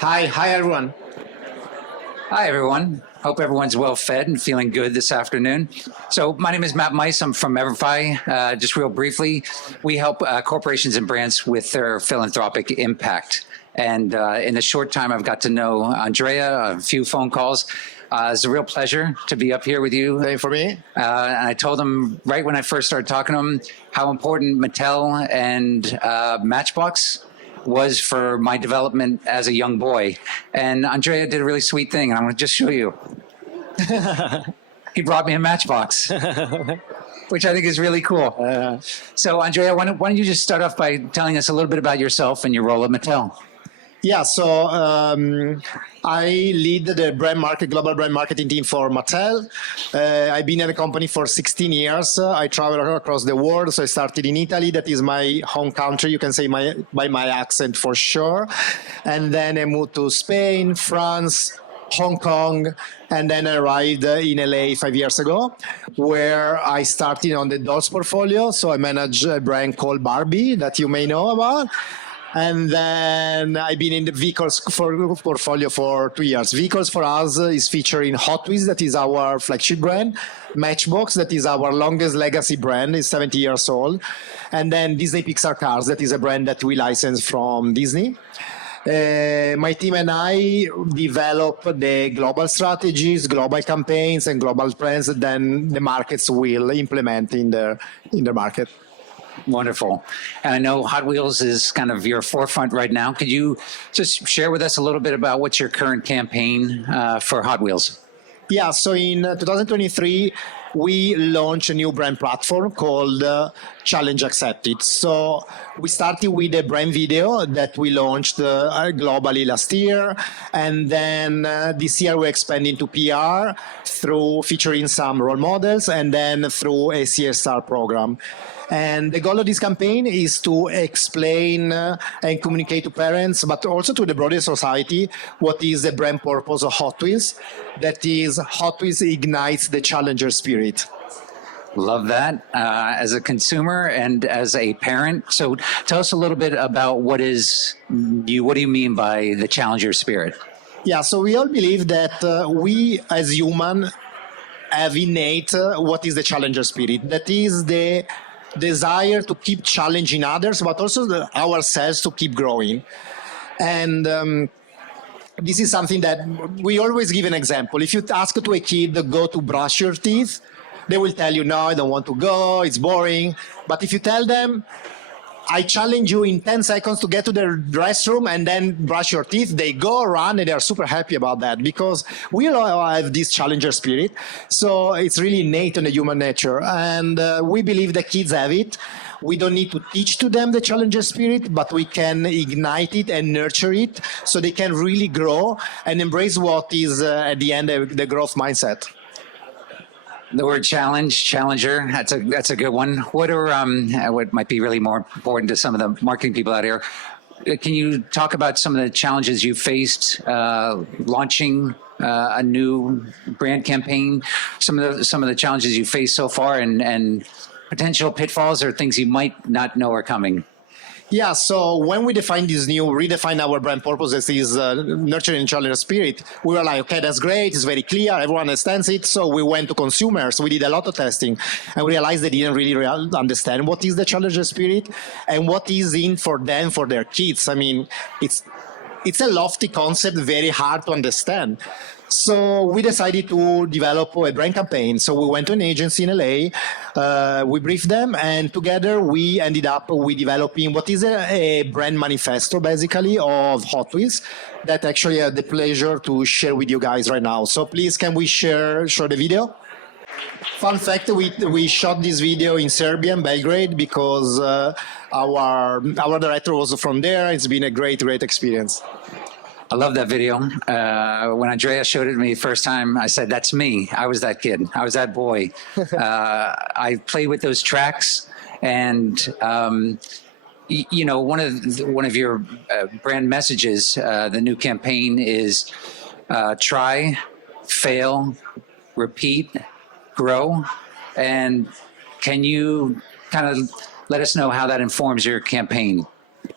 Hi everyone. Hi, everyone. Hope everyone's well fed and feeling good this afternoon. So my name is Meis. I'm from EVERFI. Just real briefly, we help corporations and brands with their philanthropic impact. And in the short time I've got to know Andrea, a few phone calls. It's a real pleasure to be up here with you. Same for me. And I told him right when I first started talking to him how important Mattel and Matchbox was for my development as a young boy. And Andrea did a really sweet thing, and I'm going to just show you. He brought me a Matchbox, which I think is really cool. So Andrea, why don't you just start off by telling us a little bit about yourself and your role at Mattel? Yeah, so I lead the global brand marketing team for Mattel. I've been at the company for 16 years. I travel across the world. So I started in Italy. That is my home country. You can say by my accent for sure. And then I moved to Spain, France, Hong Kong, and then I arrived in LA 5 years ago, where I started on the dolls portfolio. So I manage a brand called Barbie that you may know about. And then I've been in the vehicles portfolio for 2 years. Vehicles for us is featuring Hot Wheels, that is our flagship brand. Matchbox, that is our longest legacy brand, is 70 years old. And then Disney Pixar Cars, that is a brand that we license from Disney. My team and I develop the global strategies, global campaigns, and global trends that then the markets will implement in the market. Wonderful. And I know Hot Wheels is kind of your forefront right now. Could you just share with us a little bit about what's your current campaign for Hot Wheels? Yeah, so in 2023, we launched a new brand platform called Challenge Accepted. So we started with a brand video that we launched globally last year. And then this year we expanded to PR through featuring some role models and then through a CSR program. And the goal of this campaign is to explain and communicate to parents, but also to the broader society, what is the brand purpose of Hot Wheels. That is, Hot Wheels ignites the challenger spirit. Love that as a consumer and as a parent. So tell us a little bit about what do you mean by the challenger spirit? Yeah, so we all believe that we as humans have innate what is the challenger spirit. That is the desire to keep challenging others, but also ourselves to keep growing. And this is something that we always give an example. If you ask to a kid to go to brush your teeth, they will tell you, no, I don't want to go, it's boring. But if you tell them, I challenge you in 10 seconds to get to the restroom and then brush your teeth, they go run and they're super happy about that because we all have this challenger spirit. So it's really innate in the human nature. And we believe the kids have it. We don't need to teach to them the challenger spirit, but we can ignite it and nurture it so they can really grow and embrace what is at the end the growth mindset. The word challenger, that's a good one. What might be really more important to some of the marketing people out here? Can you talk about some of the challenges you faced launching a new brand campaign? Some of the challenges you faced so far, and potential pitfalls or things you might not know are coming. Yeah, so when we redefine our brand purpose as is nurturing challenger spirit, we were like, okay, that's great, it's very clear, everyone understands it. So we went to consumers, we did a lot of testing, and we realized they didn't really understand what is the challenger spirit and what is in for them, for their kids. I mean, it's a lofty concept, very hard to understand. So we decided to develop a brand campaign. So we went to an agency in LA, we briefed them, and together we ended up developing what is a brand manifesto, basically, of Hot Wheels that actually I had the pleasure to share with you guys right now. So please, can we show the video? Fun fact, we shot this video in Serbia, in Belgrade, because our director was from there. It's been a great experience. I love that video. When Andrea showed it to me the first time, I said, that's me. I was that kid. I was that boy. I played with those tracks. And, you know, one of your brand messages, the new campaign is try, fail, repeat, grow. And can you kind of let us know how that informs your campaign?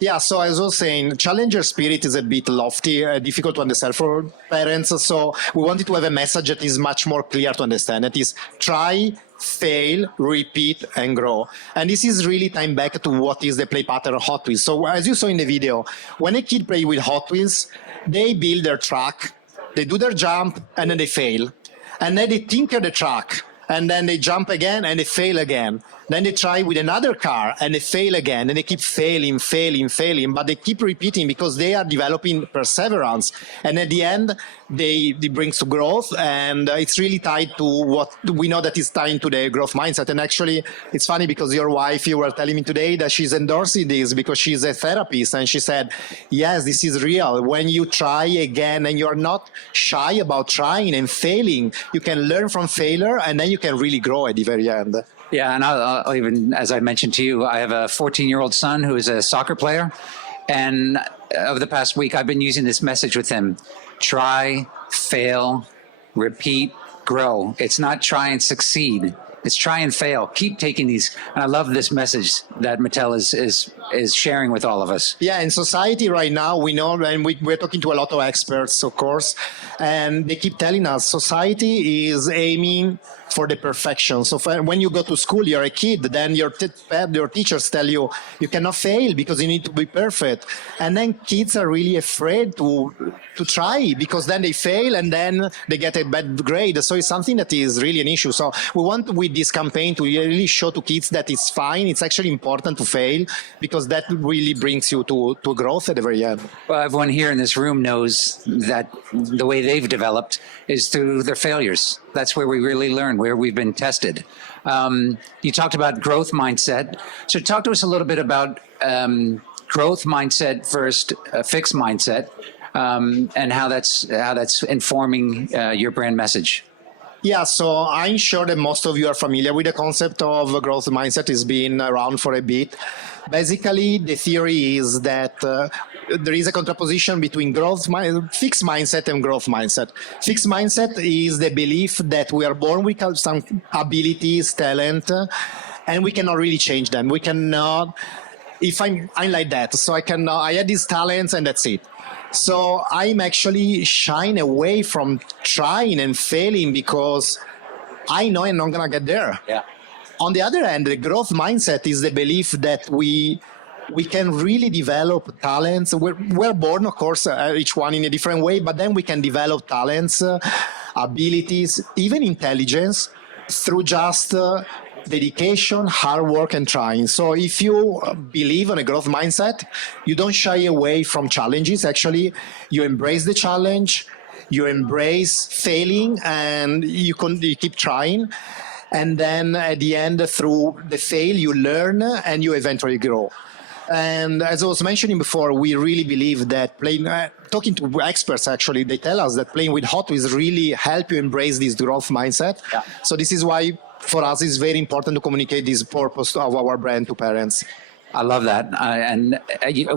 Yeah, so as I was saying, challenger spirit is a bit lofty, difficult to understand for parents. So we wanted to have a message that is much more clear to understand. That is, try, fail, repeat, and grow. And this is really time back to what is the play pattern of Hot Wheels. So as you saw in the video, when a kid play with Hot Wheels, they build their track, they do their jump, and then they fail. And then they tinker the track, and then they jump again, and they fail again. Then they try with another car, and they fail again, and they keep failing, but they keep repeating because they are developing perseverance. And at the end, they brings to growth, and it's really tied to what we know that is tied to the growth mindset. And actually, it's funny because your wife, you were telling me today that she's endorsing this because she's a therapist, and she said, yes, this is real. When you try again and you're not shy about trying and failing, you can learn from failure, and then you can really grow at the very end. Yeah, and I'll even, as I mentioned to you, I have a 14-year-old son who is a soccer player. And over the past week, I've been using this message with him. Try, fail, repeat, grow. It's not try and succeed. It's try and fail. Keep taking these. And I love this message that Mattel is sharing with all of us. Yeah, in society right now, we know, and we're talking to a lot of experts, of course, and they keep telling us society is aiming for the perfection. So when you go to school, you're a kid, then your teachers tell you, you cannot fail because you need to be perfect. And then kids are really afraid to try because then they fail and then they get a bad grade. So it's something that is really an issue. So we want with this campaign to really show to kids that it's fine. It's actually important to fail because that really brings you to growth at the very end. Well, everyone here in this room knows that the way they've developed is through their failures. That's where we really learn, where we've been tested. You talked about growth mindset. So talk to us a little bit about growth mindset versus fixed mindset, and how that's informing your brand message. Yeah, so I'm sure that most of you are familiar with the concept of growth mindset. It's been around for a bit. Basically, the theory is that there is a contraposition between fixed mindset and growth mindset. Fixed mindset is the belief that we are born with some abilities, talent, and we cannot really change them. We cannot, if I'm like that, so I had these talents and that's it. So I'm actually shying away from trying and failing because I know I'm not going to get there. Yeah. On the other hand, the growth mindset is the belief that we can really develop talents. We're born, of course, each one in a different way, but then we can develop talents, abilities, even intelligence through just dedication, hard work, and trying. So if you believe in a growth mindset, you don't shy away from challenges. Actually, you embrace the challenge, you embrace failing, and you keep trying. And then at the end, through the fail, you learn and you eventually grow. And as I was mentioning before, we really believe that talking to experts, actually, they tell us that playing with Hot Wheels really help you embrace this growth mindset. Yeah. So this is why, for us, it's very important to communicate this purpose of our brand to parents. I love that. And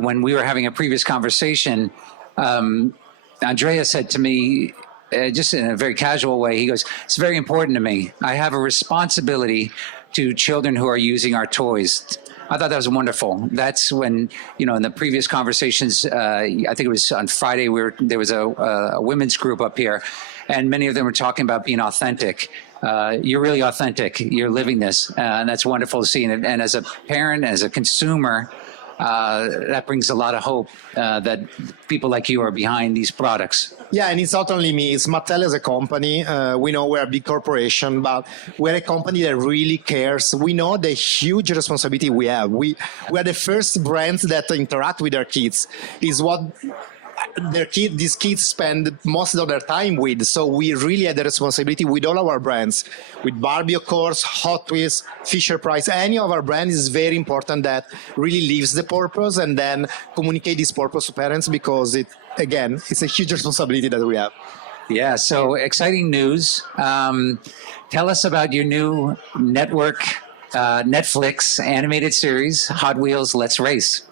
when we were having a previous conversation, Andrea said to me, just in a very casual way, he goes, it's very important to me. I have a responsibility to children who are using our toys. I thought that was wonderful. That's when, in the previous conversations, I think it was on Friday, there was a women's group up here, and many of them were talking about being authentic. You're really authentic. You're living this, and that's wonderful to see. And as a parent, as a consumer, that brings a lot of hope that people like you are behind these products. Yeah, and it's not only me, it's Mattel as a company. We know we're a big corporation, but we're a company that really cares. We know the huge responsibility we have. We are the first brands that interact with their kids. Is what these kids spend most of their time with. So we really have the responsibility with all our brands, with Barbie, of course, Hot Wheels, Fisher-Price. Any of our brands is very important that really lives the purpose and then communicate this purpose to parents because it's a huge responsibility that we have. Yeah, so exciting news. Tell us about your new network, Netflix animated series, Hot Wheels Let's Race.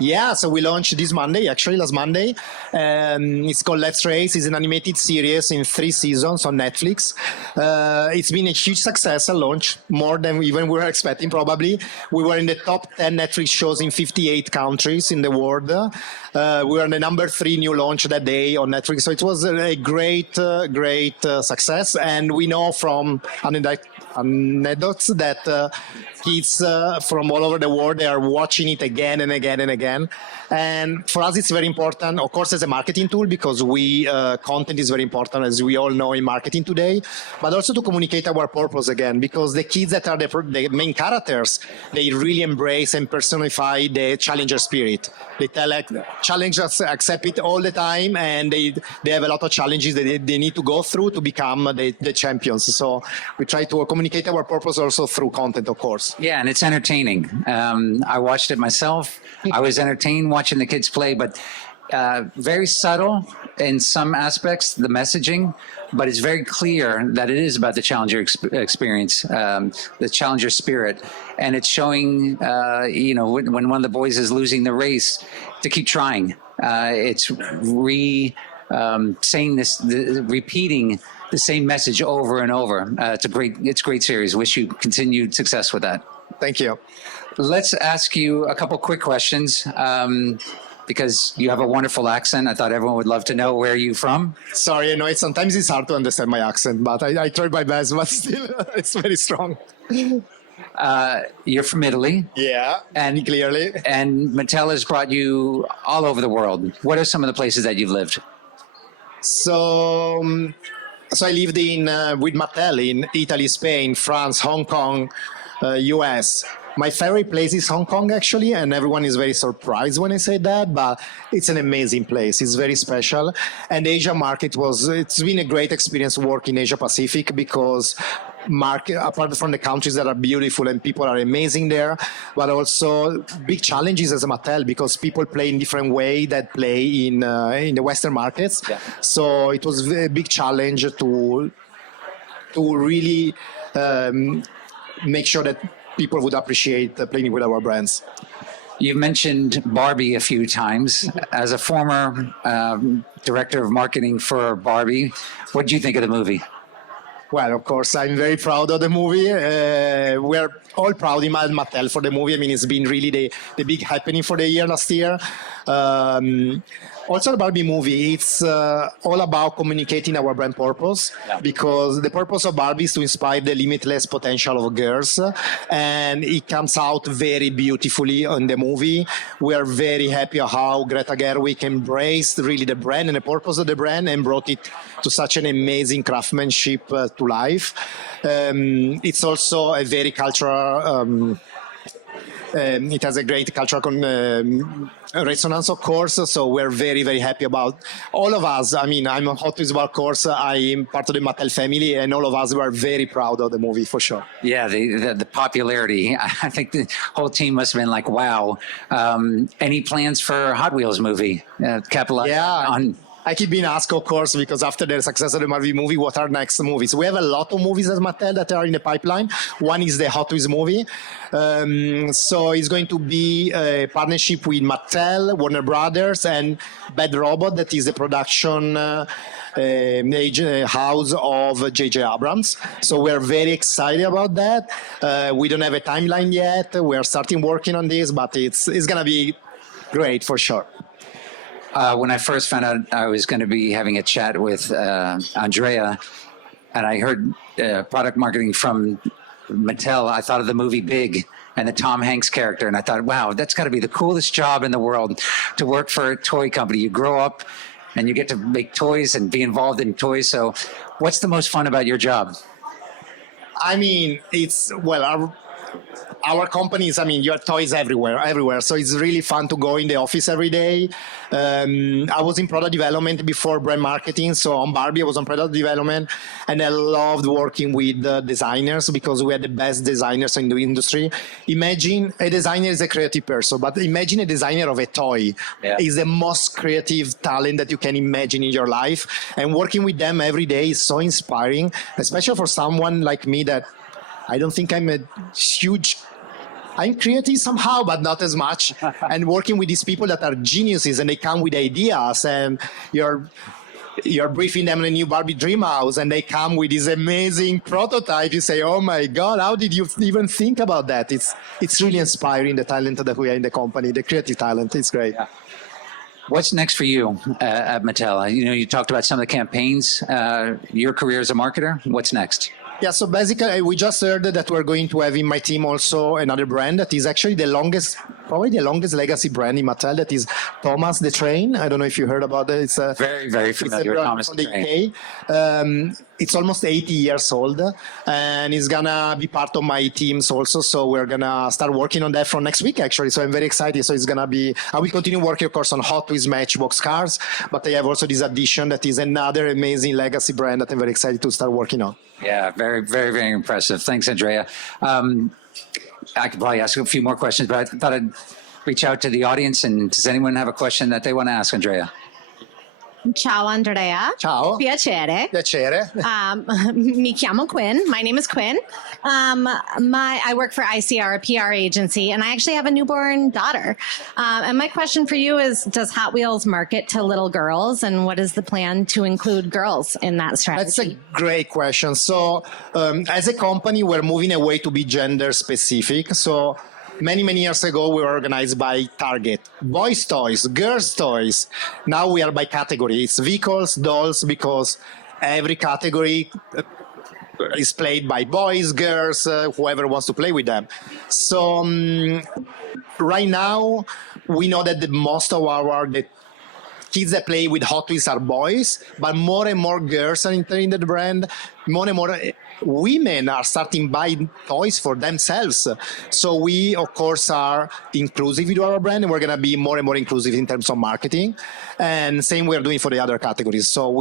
Yeah, so we launched this Monday, actually last Monday. It's called Let's Race. It's an animated series in 3 seasons on Netflix. It's been a huge success at launch, more than even we were expecting probably. We were in the top 10 Netflix shows in 58 countries in the world. We were the number 3 new launch that day on Netflix. So it was a great success. And we know from anecdotes that kids from all over the world, they are watching it again and again and again. And for us, it's very important, of course, as a marketing tool, because content is very important, as we all know in marketing today, but also to communicate our purpose again, because the kids that are the main characters, they really embrace and personify the challenger spirit. They tell challengers accept it all the time, and they have a lot of challenges that they need to go through to become the champions. So we try to communicate our purpose also through content, of course. Yeah, and it's entertaining. I watched it myself. I was entertained watching the kids play, but very subtle in some aspects, the messaging, but it's very clear that it is about the challenger experience, the challenger spirit. And it's showing, when one of the boys is losing the race, to keep trying. It's saying this, repeating the same message over and over. It's a great series. Wish you continued success with that. Thank you. Let's ask you a couple quick questions, because you have a wonderful accent. I thought everyone would love to know where you're from. Sorry, I know sometimes it's hard to understand my accent, but I tried my best, but still, it's very strong. You're from Italy. Yeah, and clearly. And Mattel has brought you all over the world. What are some of the places that you've lived? So I lived with Mattel in Italy, Spain, France, Hong Kong, US. My favorite place is Hong Kong, actually, and everyone is very surprised when I say that, but it's an amazing place. It's very special. And the Asia market it's been a great experience to work in Asia Pacific, because apart from the countries that are beautiful and people are amazing there, but also big challenges as a Mattel, because people play in different way that play in the Western markets. Yeah. So it was a big challenge to really make sure that people would appreciate playing with our brands. You've mentioned Barbie a few times. As a former director of marketing for Barbie, what did you think of the movie? Well, of course, I'm very proud of the movie. We're all proud in Mattel for the movie. I mean, it's been really the big happening for the year last year. Also, the Barbie movie, it's all about communicating our brand purpose, because the purpose of Barbie is to inspire the limitless potential of girls, and it comes out very beautifully in the movie. We are very happy how Greta Gerwig embraced really the brand and the purpose of the brand and brought it to such an amazing craftsmanship to life. It's also a very cultural... it has a great cultural resonance, of course, so we're very, very happy about all of us. I mean, I'm a Hot Wheels, of course, I am part of the Mattel family, and all of us were very proud of the movie, for sure. Yeah, the popularity. I think the whole team must have been like, wow. Any plans for Hot Wheels movie? Capitalize on... I keep being asked, of course, because after the success of the Barbie movie, what are next movies? We have a lot of movies at Mattel that are in the pipeline. One is the Hot Wheels movie. So it's going to be a partnership with Mattel, Warner Brothers, and Bad Robot, that is the production house of J.J. Abrams. So we're very excited about that. We don't have a timeline yet. We are starting working on this, but it's going to be great for sure. When I first found out I was going to be having a chat with Andrea, and I heard product marketing from Mattel, I thought of the movie Big and the Tom Hanks character, and I thought, wow, that's got to be the coolest job in the world, to work for a toy company. You grow up and you get to make toys and be involved in toys. So what's the most fun about your job? I mean, our companies, I mean, you have toys everywhere. So it's really fun to go in the office every day. I was in product development before brand marketing. So on Barbie, I was on product development, and I loved working with designers, because we had the best designers in the industry. Imagine a designer is a creative person, but imagine a designer of a toy is the most creative talent that you can imagine in your life. And working with them every day is so inspiring, especially for someone like me that I don't think I'm a huge I'm creative somehow, but not as much. And working with these people that are geniuses and they come with ideas, and you're briefing them on a new Barbie dream house, and they come with this amazing prototype. You say, "Oh my God, how did you even think about that?" It's really inspiring, the talent that we are in the company, the creative talent. It's great. Yeah. What's next for you at Mattel? You talked about some of the campaigns. Your career as a marketer. What's next? Yeah, so basically, we just heard that we're going to have in my team also another brand that is actually probably the longest legacy brand in Mattel, that is Thomas the Train. I don't know if you heard about it. It's a very, very familiar with Thomas the Train. It's almost 80 years old, and it's gonna be part of my teams also. So we're gonna start working on that from next week, actually. So I'm very excited. So it's gonna be, I will continue working, of course, on Hot Wheels Matchbox cars, but I have also this addition that is another amazing legacy brand that I'm very excited to start working on. Yeah, very, very, very impressive. Thanks, Andrea. I could probably ask a few more questions, but I thought I'd reach out to the audience. And does anyone have a question that they want to ask Andrea? Ciao Andrea. Ciao. Piacere. Piacere. Mi chiamo Quinn. My name is Quinn. I work for ICR, a PR agency, and I actually have a newborn daughter. And my question for you is, does Hot Wheels market to little girls, and what is the plan to include girls in that strategy? That's a great question. So as a company, we're moving away to be gender specific. So many years ago, we were organized by Target. Boys' toys, girls' toys. Now we are by category. It's vehicles, dolls, because every category is played by boys, girls, whoever wants to play with them. So right now, we know that most of the kids that play with Hot Wheels are boys, but more and more girls are entering the brand. More and more women are starting buying toys for themselves. So we, of course, are inclusive with our brand, and we're going to be more and more inclusive in terms of marketing. And same we're doing for the other categories. So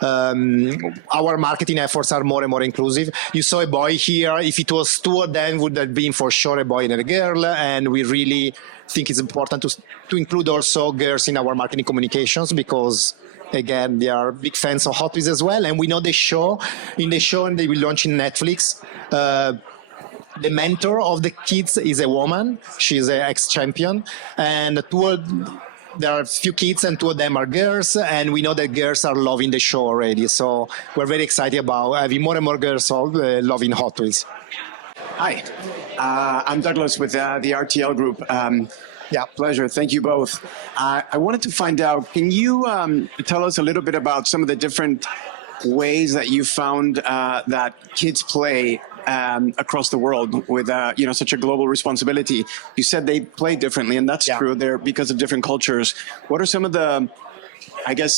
our marketing efforts are more and more inclusive. You saw a boy here. If it was two of them, would have been for sure a boy and a girl. And we really think it's important to include also girls in our marketing communications, because again, they are big fans of Hot Wheels as well. And we know the show, and they will launch in Netflix. The mentor of the kids is a woman. She's an ex-champion. And there are a few kids, and two of them are girls. And we know that girls are loving the show already. So we're very excited about having more and more girls loving Hot Wheels. Hi, I'm Douglas with the RTL Group. Yeah, pleasure. Thank you both. I wanted to find out, can you tell us a little bit about some of the different ways that you found that kids play across the world with such a global responsibility? You said they play differently, and that's true. They're because of different cultures. What are some of the,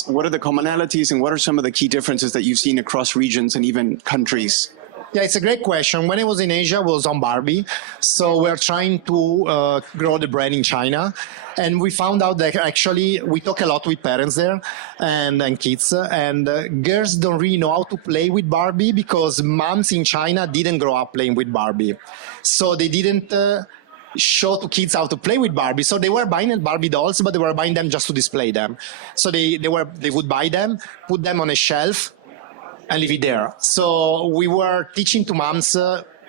what are the commonalities, and what are some of the key differences that you've seen across regions and even countries? Yeah, it's a great question. When I was in Asia, I was on Barbie. So we're trying to grow the brand in China. And we found out that actually we talk a lot with parents there and kids. And girls don't really know how to play with Barbie because moms in China didn't grow up playing with Barbie. So they didn't show to kids how to play with Barbie. So they were buying Barbie dolls, but they were buying them just to display them. So they would buy them, put them on a shelf, and leave it there. So we were teaching to moms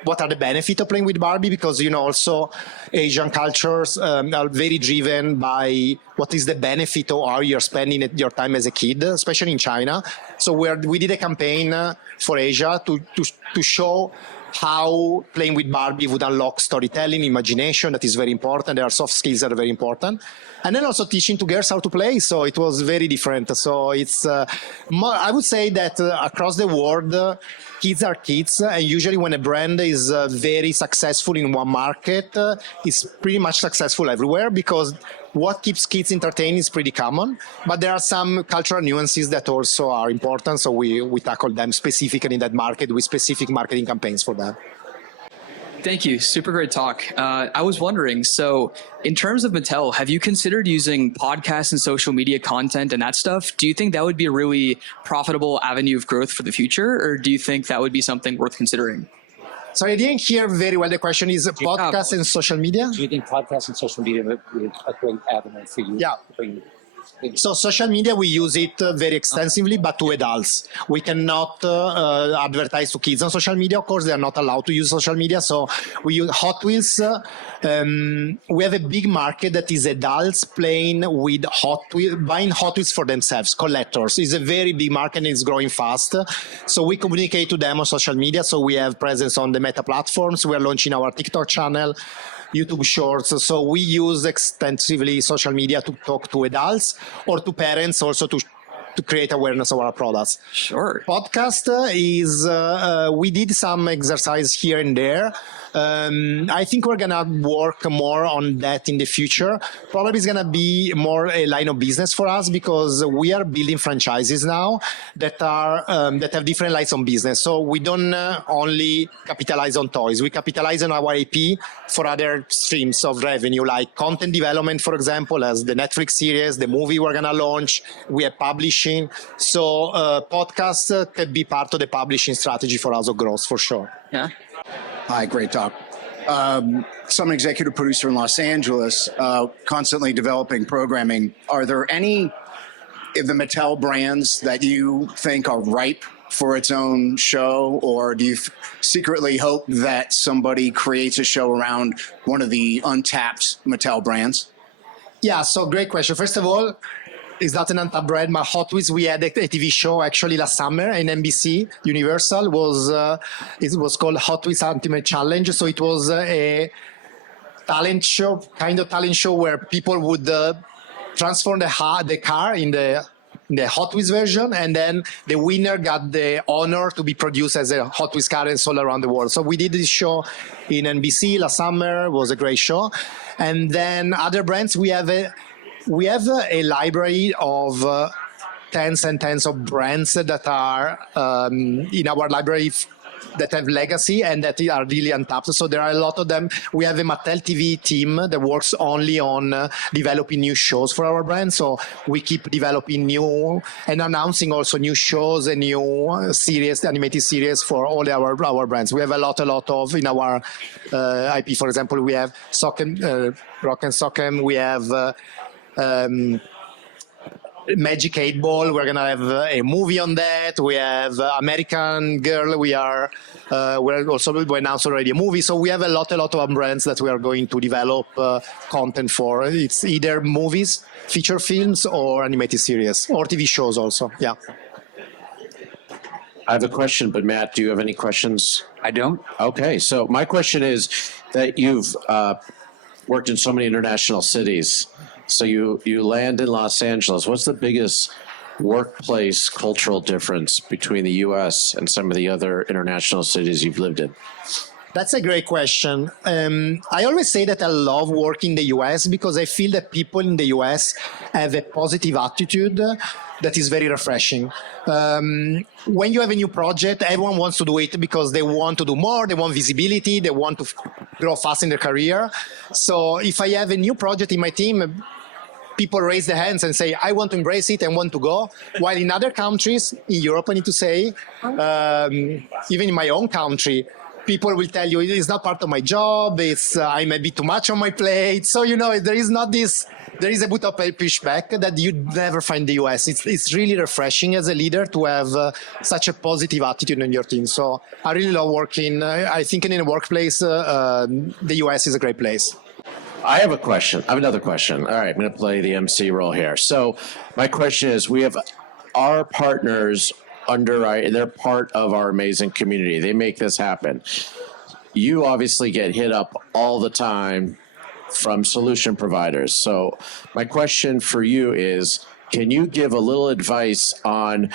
what are the benefits of playing with Barbie, because also Asian cultures are very driven by what is the benefit of how you're spending your time as a kid, especially in China. So we did a campaign for Asia to show how playing with Barbie would unlock storytelling, imagination, that is very important. There are soft skills that are very important. And then also teaching to girls how to play. So it was very different. So it's, I would say that across the world, kids are kids. And usually when a brand is very successful in one market, it's pretty much successful everywhere, because what keeps kids entertained is pretty common. But there are some cultural nuances that also are important. So we tackle them specifically in that market with specific marketing campaigns for that. Thank you. Super great talk. I was wondering, so in terms of Mattel, have you considered using podcasts and social media content and that stuff? Do you think that would be a really profitable avenue of growth for the future, or do you think that would be something worth considering? Sorry, I didn't hear very well. The question is podcasts and social media? Do you think podcasts and social media would be a great avenue for you? Yeah. So social media, we use it very extensively, but to adults. We cannot advertise to kids on social media. Of course, they are not allowed to use social media. So we use Hot Wheels. We have a big market that is adults playing with Hot Wheels, buying Hot Wheels for themselves, collectors. It's a very big market and it's growing fast. So we communicate to them on social media. So we have presence on the Meta platforms. We are launching our TikTok channel, YouTube Shorts. So we use extensively social media to talk to adults or to parents also to create awareness of our products. Sure. Podcast is, we did some exercise here and there. I think we're gonna work more on that in the future. Probably it's gonna be more a line of business for us because we are building franchises now that are that have different lines of business. So we don't only capitalize on toys. We capitalize on our IP for other streams of revenue, like content development, for example, as the Netflix series, the movie we're gonna launch. We are publishing. So podcasts could be part of the publishing strategy for us of growth for sure. Yeah. Hi, great talk. So I'm an executive producer in Los Angeles, constantly developing programming. Are there any of the Mattel brands that you think are ripe for its own show, or do you secretly hope that somebody creates a show around one of the untapped Mattel brands? Yeah, so great question. First of all, is that an untapped brand? My Hot Wheels, we had a TV show actually last summer in NBC. Universal it was called Hot Wheels Ultimate Challenge. So it was a talent show, kind of talent show where people would transform the car in the Hot Wheels version, and then the winner got the honor to be produced as a Hot Wheels car and sold around the world. So we did this show in NBC last summer. It was a great show. And then other brands, we have a library of tens and tens of brands that are in our library that have legacy and that are really untapped. So there are a lot of them. We have a Mattel TV team that works only on developing new shows for our brand. So we keep developing new and announcing also new shows and new series, animated series for all our brands. We have a lot of in our IP. For example, we have Rock and Sock'em. We have Magic 8 Ball. We're gonna have a movie on that. We have American Girl. We announced already a movie. So we have a lot of brands that we are going to develop content for. It's either movies, feature films, or animated series, or TV shows also. Yeah. I have a question, but Matt, do you have any questions? I don't. Okay, so my question is that you've worked in so many international cities. So you land in Los Angeles. What's the biggest workplace cultural difference between the U.S. and some of the other international cities you've lived in? That's a great question. I always say that I love working in the US because I feel that people in the US have a positive attitude that is very refreshing. When you have a new project, everyone wants to do it because they want to do more, they want visibility, they want to grow fast in their career. So if I have a new project in my team, people raise their hands and say, I want to embrace it and want to go. While in other countries, in Europe, I need to say, even in my own country, people will tell you it's not part of my job, I'm a bit too much on my plate. So, there is a bit of a pushback that you never find in the US. It's really refreshing as a leader to have such a positive attitude in your team. So I really love working. I think in a workplace, the US is a great place. I have a question. I have another question. All right, I'm going to play the MC role here. So my question is, we have our partners they're part of our amazing community. They make this happen. You obviously get hit up all the time from solution providers. So my question for you is, can you give a little advice on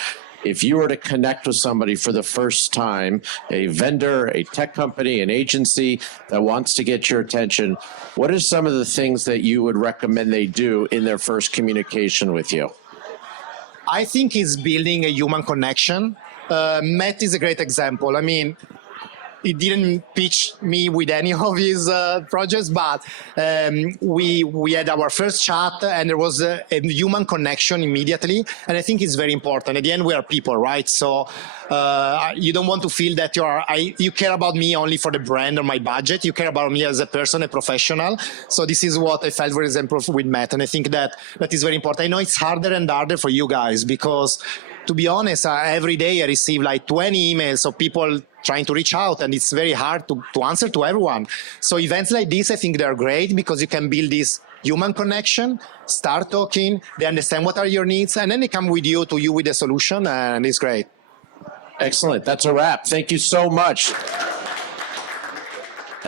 if you were to connect with somebody for the first time, a vendor, a tech company, an agency that wants to get your attention, what are some of the things that you would recommend they do in their first communication with you? I think it's building a human connection. Matt is a great example. I mean, he didn't pitch me with any of his projects, but we had our first chat, and there was a human connection immediately, and I think it's very important. At the end, we are people, right? So you don't want to feel that you care about me only for the brand or my budget. You care about me as a person, a professional. So this is what I felt, for example, with Matt, and I think that is very important. I know it's harder and harder for you guys because, to be honest, every day I receive like 20 emails of people trying to reach out, and it's very hard to answer to everyone. So events like this, I think they're great because you can build this human connection, start talking, they understand what are your needs, and then they come with you with a solution, and it's great. Excellent. That's a wrap. Thank you so much.